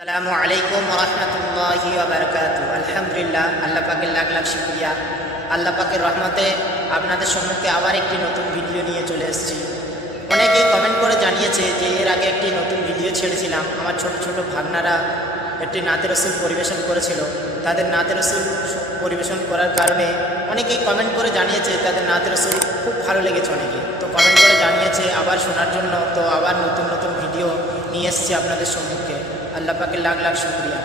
আসসালামু আলাইকুম ওয়া রাহমাতুল্লাহি ওয়া বারাকাতুহু। আলহামদুলিল্লাহ, আল্লাহ পাকের লাখ লাখ শুকরিয়া। আল্লাহ পাকের রহমতে আপনাদের সম্মুখে আবার একটি নতুন ভিডিও নিয়ে চলে এসেছি। অনেকেই কমেন্ট করে জানিয়েছে যে এর আগে একটি নতুন ভিডিও ছেড়েছিলাম, আমার ছোট ছোট ভাগনারা একটি নাতে রসুল পরিবেশন করেছিল। তাদের নাতে রসুল পরিবেশন করার কারণে অনেকেই কমেন্ট করে জানিয়েছে তাদের নাতে রসুল খুব ভালো লেগেছে। অনেকে তো কমেন্ট করে জানিয়েছে আবার শোনার জন্য, তো আবার নতুন নতুন ভিডিও নিয়ে এসেছি আপনাদের সম্মুখে। আল্লাহ পাকের লাখ লাখ শুকরিয়া।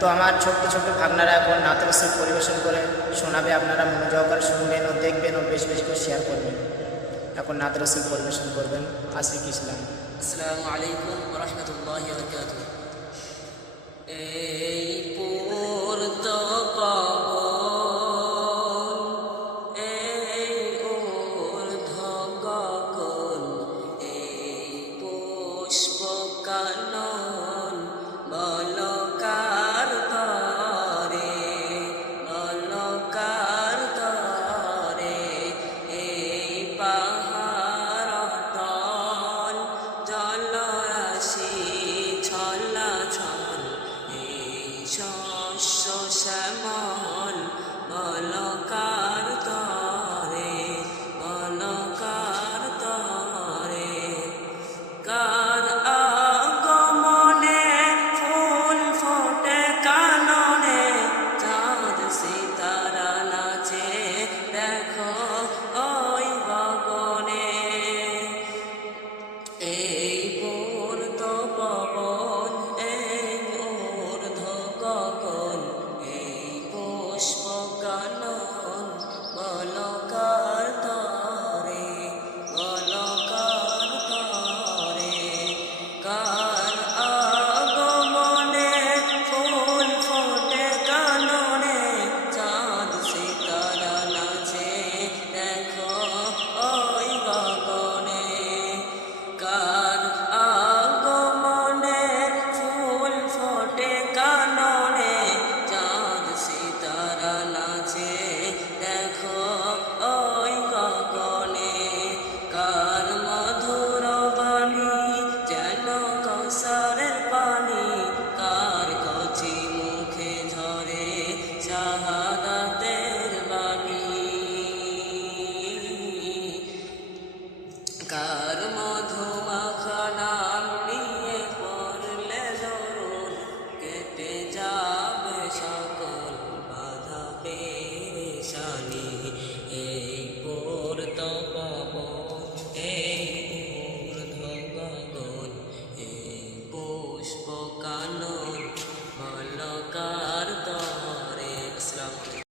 তো আমার ছোট্ট ছোট্ট ভাগনারা এখন নাত রসুল পরিবেশন করে শোনাবে, আপনারা মনোযোগ করে শুনবেন ও দেখবেন ও বেশি বেশি করে শেয়ার করবেন। এখন নাত রসুল পরিবেশন করবেন আশিক ইসলাম। আসসালামু আলাইকুম ওয়া রাহমাতুল্লাহি ওয়া বারাকাতুহু।